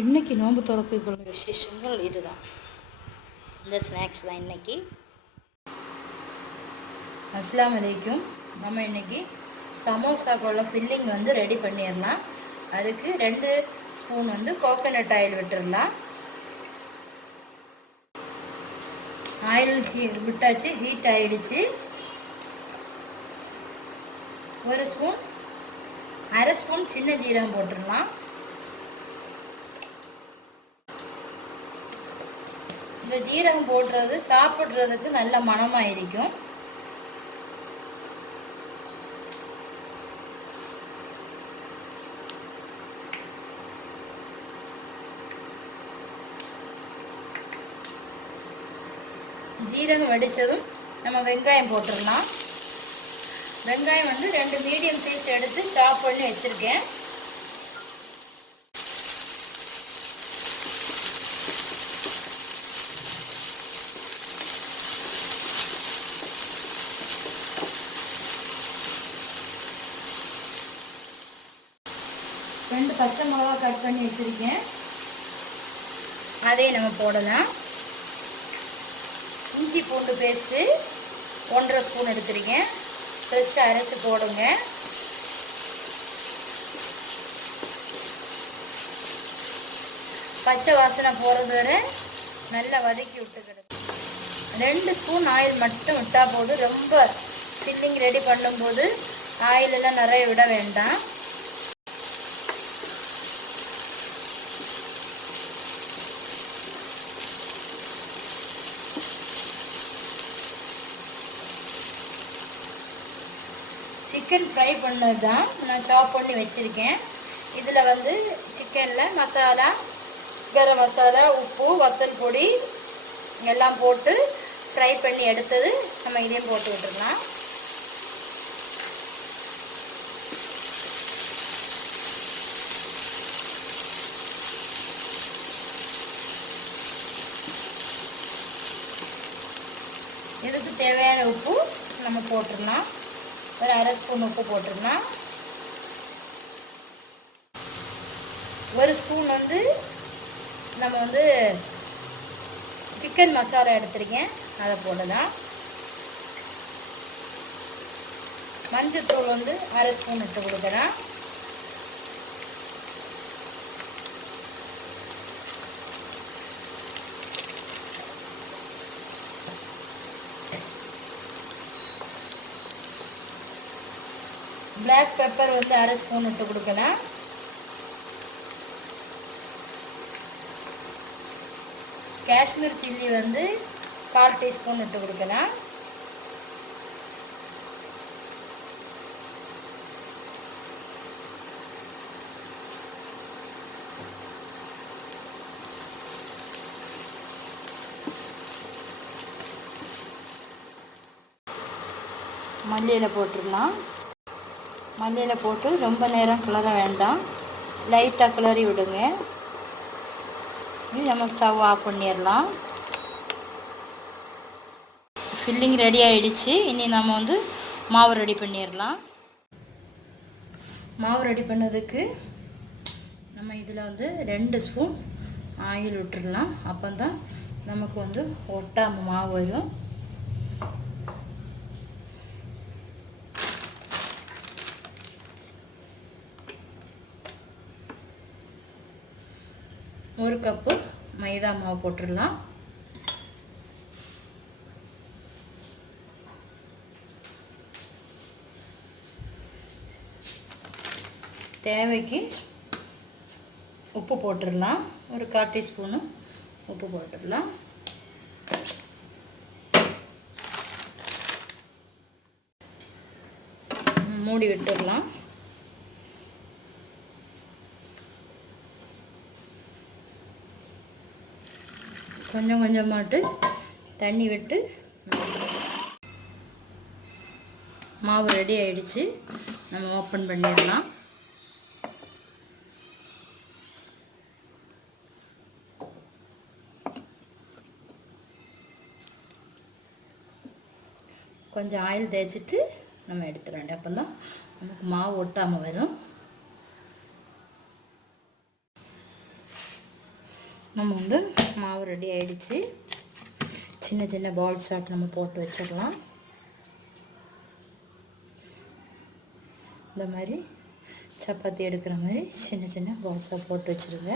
இன்றைக்கி நோன்பு திறக்கக்குள்ள விசேஷங்கள் இதுதான். இந்த ஸ்நாக்ஸ் தான் இன்றைக்கி. அஸ்ஸலாமு அலைக்கும். நம்ம இன்றைக்கி சமோசாக்குள்ள ஃபில்லிங் ரெடி பண்ணிடலாம். அதுக்கு 2 ஸ்பூன் கோகோனட் ஆயில் விட்டுடலாம். ஆயில் விட்டாச்சு, ஹீட் ஆகிடுச்சு. 1 ஸ்பூன், அரை ஸ்பூன் சின்ன ஜீரகம் போட்டுடலாம். இந்த ஜீரகம் போடுறது சாப்பிட்றதுக்கு நல்ல மணமாக இருக்கும். ஜீரகம் வெடித்ததும் நம்ம வெங்காயம் போட்டுடலாம். வெங்காயம் 2 மீடியம் சைஸ் எடுத்து சாப் பண்ணி வச்சுருக்கேன். ரெண்டு பச்சை மிளகா கட் பண்ணி வச்சுருக்கேன், அதையும் நம்ம போடலாம். இஞ்சி பூண்டு பேஸ்ட்டு 1.5 ஸ்பூன் எடுத்துருக்கேன், ஃப்ரெஷ்ஷாக அரைச்சி போடுங்க. பச்சை வாசனை போகிறது வரை நல்லா வதக்கி விட்டுக்கிடுங்க. 2 ஸ்பூன் ஆயில் மட்டும் விட்டால் போதும். ரொம்ப ஃபில்லிங் ரெடி பண்ணும்போது ஆயிலெல்லாம் நிறைய விட வேண்டாம். சிக்கன் ஃப்ரை பண்ணது தான் நான் சாப் பண்ணி வச்சுருக்கேன். இதில் சிக்கனில் மசாலா, கரம் மசாலா, உப்பு, வத்தல் பொடி எல்லாம் போட்டு ஃப்ரை பண்ணி எடுத்தது நம்ம இதையும் போட்டு விட்டுடலாம். இதுக்கு தேவையான உப்பு நம்ம போட்டுடலாம். ஒரு அரை ஸ்பூன் உப்பு போட்டுடலாம். 1 ஸ்பூன் நம்ம சிக்கன் மசாலா எடுத்துருக்கேன், அதை போடலாம். மஞ்சத்தூள் அரை ஸ்பூன் இட்டு கொடுக்கலாம். பிளாக் பெப்பர் அரை ஸ்பூன் இட்டு கொடுக்கலாம். காஷ்மீர் சில்லி 1/4 டீஸ்பூன் இட்டு கொடுக்கலாம். மல்லியில் போட்டுடலாம். மல்லியில் போட்டு ரொம்ப நேரம் கிளற வேண்டாம், லைட்டாக கிளறி விடுங்க. நம்ம ஸ்டவ் ஆஃப் பண்ணிடலாம். ஃபில்லிங் ரெடி ஆகிடுச்சு. இனி நம்ம மாவு ரெடி பண்ணிடலாம். மாவு ரெடி பண்ணதுக்கு நம்ம இதில் 2 ஸ்பூன் ஆயில் விட்டுடலாம். அப்போ தான் நமக்கு ஒட்டாமல் மாவு வரும். ஒரு கப்பு மைதா மாவு போட்டுடலாம். தேவைக்கு உப்பு போட்டுடலாம். ஒரு 1/4 டீஸ்பூனு உப்பு போட்டுடலாம். மூடி விட்டுடலாம். கொஞ்சம் கொஞ்சமாட்டு தண்ணி விட்டு மாவு ரெடி ஆகிடுச்சு. நம்ம ஓப்பன் பண்ணிடலாம். கொஞ்சம் ஆயில் தேய்ச்சிட்டு நம்ம எடுத்துட வேண்டிய, அப்போ தான் நமக்கு மாவு ஒட்டாமல் வரும். நம்ம வந்து மாவு ரெடி ஆகிடுச்சு. சின்ன சின்ன பால்ஸ் ஆட் நம்ம போட்டு வச்சிடலாம். இந்த மாதிரி சப்பாத்தி எடுக்கிற மாதிரி சின்ன சின்ன பால்ஸாக போட்டு வச்சுருங்க.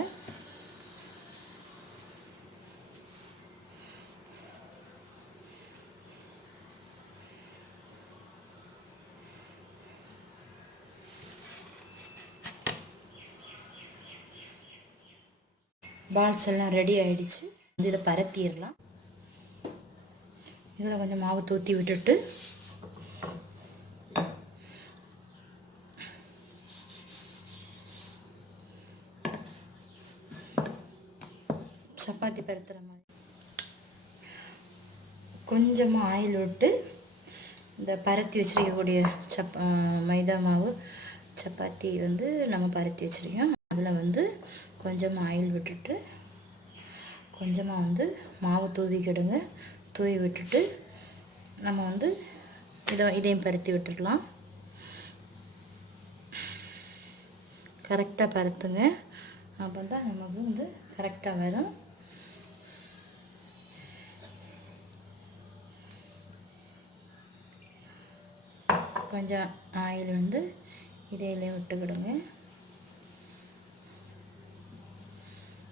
பால்ஸ் எல்லாம் ரெடி ஆகிடுச்சு. இதை பரத்திடலாம். இதில் கொஞ்சம் மாவு தூற்றி விட்டுட்டு சப்பாத்தி பரத்துகிற மாதிரி கொஞ்சமாக ஆயில் விட்டு இந்த பரத்தி வச்சுருக்கக்கூடிய மைதா மாவு சப்பாத்தி வந்து நம்ம பரத்தி வச்சுருக்கோம். அதில் வந்து கொஞ்சமாக ஆயில் விட்டுட்டு கொஞ்சமாக வந்து மாவு தூவிக்கிடுங்க. தூவி விட்டுட்டு நம்ம வந்து இதையும் பரத்தி விட்டுடலாம். கரெக்டாக பரத்துங்க. அப்போ தான் நமக்கு வந்து கரெக்டாக வரும். கொஞ்சம் ஆயில் வந்து இதையிலையும் விட்டுக்கிடுங்க.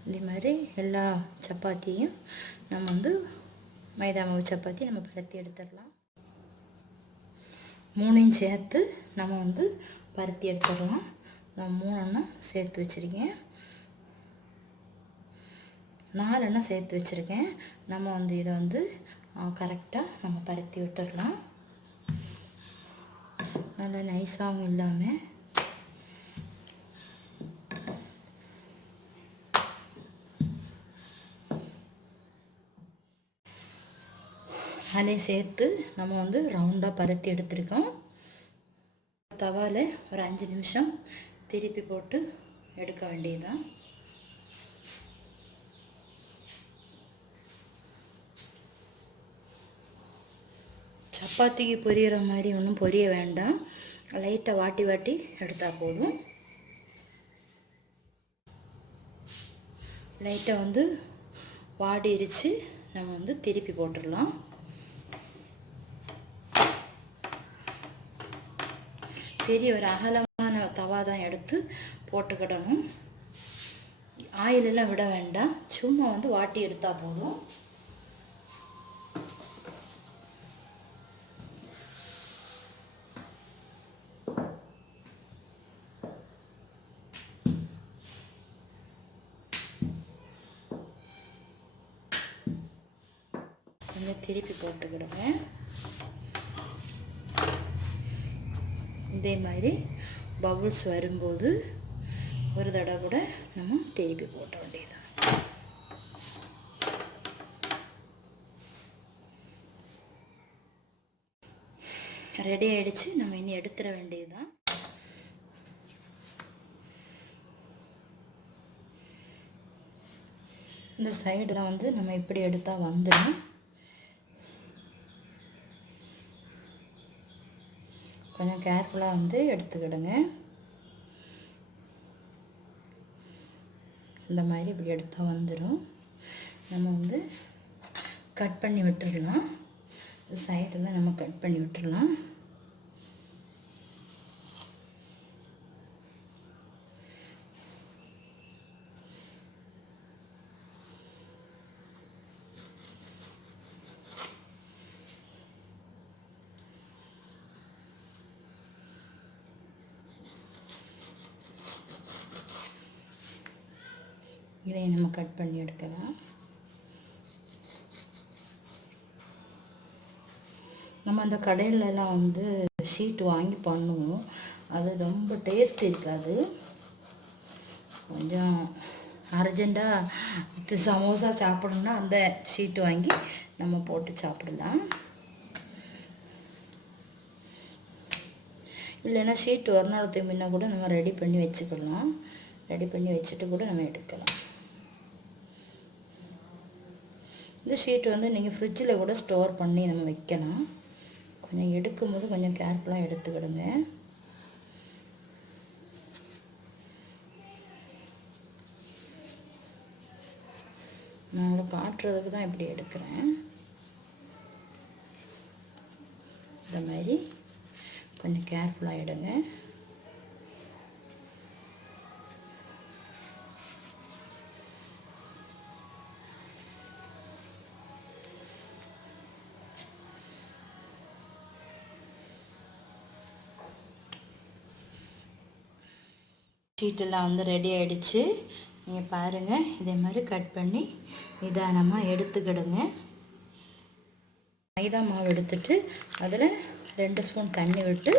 இதே மாதிரி எல்லா சப்பாத்தியும் நம்ம வந்து மைதா மாவு சப்பாத்தி நம்ம பரத்தி எடுத்துடலாம். 3 சேர்த்து நம்ம வந்து பரத்தி எடுத்துடலாம். நான் 3 சேர்த்து வச்சுருக்கேன். 4 சேர்த்து வச்சுருக்கேன். நம்ம வந்து இதை வந்து கரெக்டாக நம்ம பரத்தி விட்டுடலாம். நல்லா நைஸாகவும் இல்லாமல் அதில் சேர்த்து நம்ம வந்து ரவுண்டாக பரத்தி எடுத்துருக்கோம். தவாவில் ஒரு 5 நிமிஷம் திருப்பி போட்டு எடுக்க வேண்டியதுதான். சப்பாத்திக்கு பொரியிற மாதிரி ஒன்றும் பொரிய வேண்டாம். லைட்டாக வாட்டி வாட்டி எடுத்தால் போதும். லைட்டாக வந்து வாடிருச்சு. நம்ம வந்து திருப்பி போட்டுடலாம். பெரிய ஒரு அகலமான தவா தான் எடுத்து போட்டுக்கிடணும். ஆயிலெல்லாம் விட வேண்டாம். சும்மா வந்து வாட்டி எடுத்தால் போதும். கொஞ்சம் திருப்பி போட்டுக்கிடுங்க. இதே மாதிரி பபுள்ஸ் வரும்போது ஒரு தடவை கூட நம்ம திருப்பி போட்ட வேண்டியதுதான். ரெடி ஆகிடுச்சு. நம்ம இனி எடுத்துட வேண்டியதுதான். இந்த சைடில் வந்து நம்ம இப்படி எடுத்தால் வந்துடும். கொஞ்சம் கேர்ஃபுல்லாக வந்து எடுத்துக்கிடுங்க. இந்த மாதிரி இப்படி எடுத்தால் வந்துடும். நம்ம வந்து கட் பண்ணி விட்டுடலாம். சைடில் நம்ம கட் பண்ணி விட்டுடலாம். இதை நம்ம கட் பண்ணி எடுக்கலாம். நம்ம அந்த கடையிலலாம் வந்து ஷீட் வாங்கி பண்ணுவோம். அது ரொம்ப டேஸ்ட் இருக்காது. கொஞ்சம் அர்ஜெண்ட்டாக சமோசா சாப்பிடணுன்னா அந்த ஷீட்டு வாங்கி நம்ம போட்டு சாப்பிடலாம். இல்லைன்னா ஷீட் ஒரு நாளத்துக்கு முன்ன கூட நம்ம ரெடி பண்ணி வச்சுக்கலாம். ரெடி பண்ணி வச்சுட்டு கூட நம்ம எடுக்கலாம். இந்த ஷீட் வந்து நீங்கள் ஃப்ரிட்ஜில் கூட ஸ்டோர் பண்ணி நம்ம வைக்கலாம். கொஞ்சம் எடுக்கும்போது கொஞ்சம் கேர்ஃபுல்லாக எடுத்துக்கிடுங்க. நான் உங்களுக்கு காட்டுறதுக்கு தான் இப்படி எடுக்கிறேன். இந்த மாதிரி கொஞ்சம் கேர்ஃபுல்லாக எடுங்க. ஷீட்டெல்லாம் வந்து ரெடி ஆகிடுச்சு. நீங்கள் பாருங்கள், இதே மாதிரி கட் பண்ணி நிதானமாக எடுத்துக்கிடுங்க. மைதா மாவு எடுத்துட்டு அதில் 2 ஸ்பூன் தண்ணி விட்டு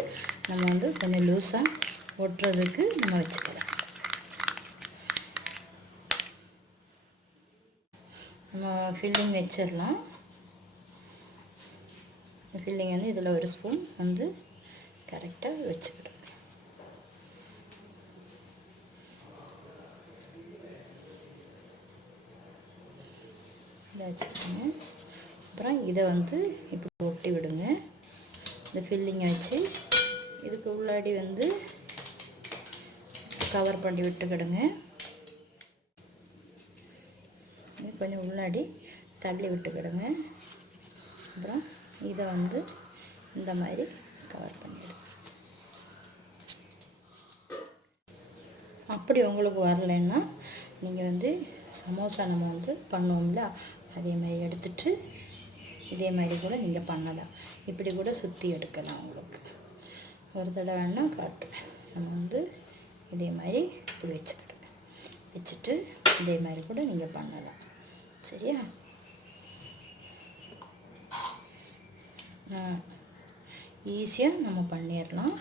நம்ம வந்து கொஞ்சம் லூஸாக ஒட்டுறதுக்கு நம்ம வச்சுக்கலாம். நம்ம ஃபில்லிங் வச்சிடலாம். ஃபில்லிங் வந்து இதில் 1 ஸ்பூன் வந்து கரெக்டாக வச்சுக்கிடுங்க. இதை வச்சுக்கோங்க. அப்புறம் இதை வந்து இப்படி ஒட்டி விடுங்க. இந்த ஃபில்லிங்கை வச்சு இதுக்கு உள்ளாடி வந்து கவர் பண்ணி விட்டுக்கிடுங்க. கொஞ்சம் உள்ளாடி தள்ளி விட்டுக்கிடுங்க. அப்புறம் இதை வந்து இந்த மாதிரி கவர் பண்ணிவிடுங்க. அப்படி உங்களுக்கு வரலைன்னா நீங்கள் வந்து சமோசா நம்ம வந்து பண்ணுவோம்ல, அதே மாதிரி எடுத்துட்டு இதே மாதிரி கூட நீங்கள் பண்ணலாம். இப்படி கூட சுற்றி எடுக்கலாம். உங்களுக்கு ஒரு தடவை வேணால் காட்டுறேன். நம்ம வந்து இதே மாதிரி இப்படி வச்சுக்கிடுங்க. வச்சுட்டு இதே மாதிரி கூட நீங்கள் பண்ணலாம். சரியா? ஈஸியாக நம்ம பண்ணிடலாம்.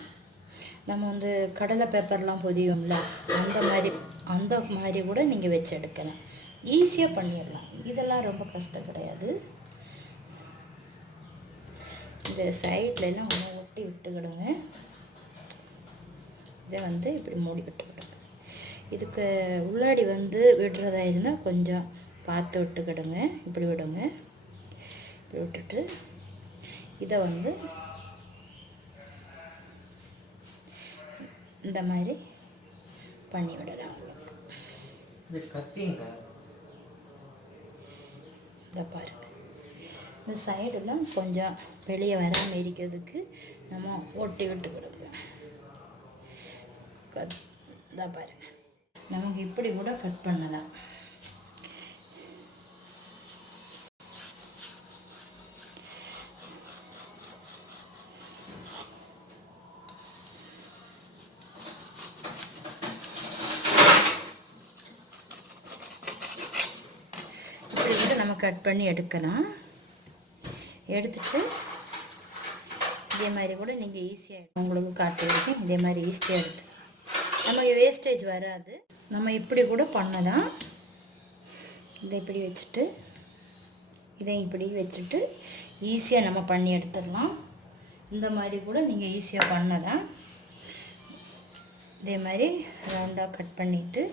நம்ம வந்து கடலை பேப்பர்லாம் பொதியும்ல, அந்த மாதிரி கூட நீங்கள் வச்சு எடுக்கலாம். ஈஸியாக பண்ணிடலாம். இதெல்லாம் ரொம்ப கஷ்டம் கிடையாது. இந்த சைட்லலாம் கொஞ்சம் ஒட்டி விட்டுக்கிடுங்க. இதை வந்து இப்படி மூடி விட்டுக்கிடுங்க. இதுக்கு உள்ளாடி வந்து விடுறதா இருந்தால் கொஞ்சம் பார்த்து விட்டுக்கிடுங்க. இப்படி விடுங்க. இப்படி விட்டுட்டு இதை வந்து இந்த மாதிரி பண்ணி விடலாம். உங்களுக்கு இதை பாருங்கள். இந்த சைடெல்லாம் கொஞ்சம் வெளியே வராமல் இருக்கிறதுக்கு நம்ம ஒட்டி விட்டுக்கிடுங்க. இதை பாருங்கள். நமக்கு இப்படி கூட கட் பண்ணலாம். இப்படி கூட நம்ம கட் பண்ணி எடுக்கலாம். எடுத்துட்டு இதே மாதிரி கூட நீங்கள் ஈஸியாக உங்களுக்கு காட்டுறதுக்கு இதே மாதிரி ஈஸியாக எடுத்து நமக்கு வேஸ்டேஜ் வராது. நம்ம இப்படி கூட பண்ணலாம். இதை இப்படி வச்சுட்டு இதை இப்படி வச்சுட்டு ஈஸியாக நம்ம பண்ணி எடுத்துடலாம். இந்த மாதிரி கூட நீங்கள் ஈஸியாக பண்ணலாம். இதே மாதிரி ரவுண்டாக கட் பண்ணிவிட்டு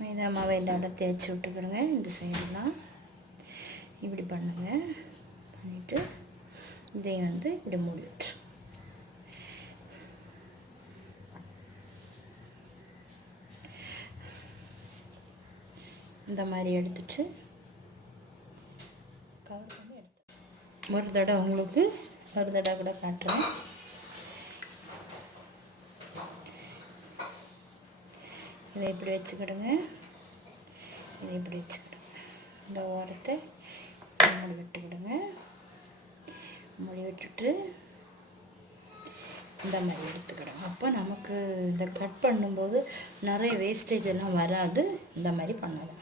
மைதா மாவை எல்லாரும் தேய்ச்சி விட்டுக்கிடுங்க. இந்த சைடெலாம் இப்படி பண்ணுங்க. பண்ணிவிட்டு இதையும் வந்து இப்படி மூடி விட்டுரு. இந்த மாதிரி எடுத்துட்டு கவர் பண்ணி எடுத்து ஒரு தடவை உங்களுக்கு ஒரு தடவை கூட காட்டுறேன். இதை இப்படி வச்சுக்கிடுங்க. இதை இப்படி வச்சுக்கிடுங்க. இந்த ஓரத்தை மூடி விட்டுக்கிடுங்க. மூடி விட்டுட்டு இந்த மாதிரி எடுத்துக்கிடுங்க. அப்போ நமக்கு இந்த கட் பண்ணும்போது நிறைய வேஸ்டேஜ் எல்லாம் வராது. இந்த மாதிரி பண்ணலாம்.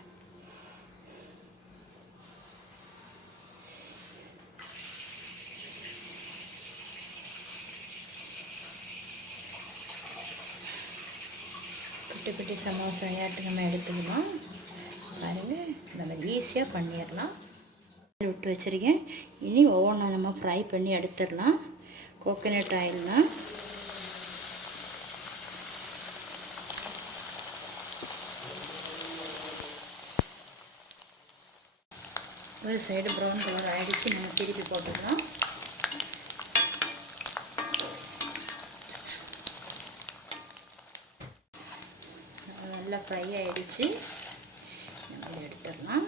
குட்டி குட்டி சமோசாயாட்டு நம்ம எடுத்துக்கலாம். பாருங்கள், இந்த மாதிரி ஈஸியாக பண்ணிடலாம். விட்டு வச்சுருக்கேன். இனி ஒவ்வொன்றா நம்ம ஃப்ரை பண்ணி எடுத்துடலாம். கோகோனட் ஆயில்னால் ஒரு சைடு ப்ரௌன் கலர் ஆகிடுச்சு. நம்ம திருப்பி போட்டுக்கலாம். நல்லா ஃப்ரை ஆகிடுச்சு. நம்ம இதை எடுத்துடலாம்.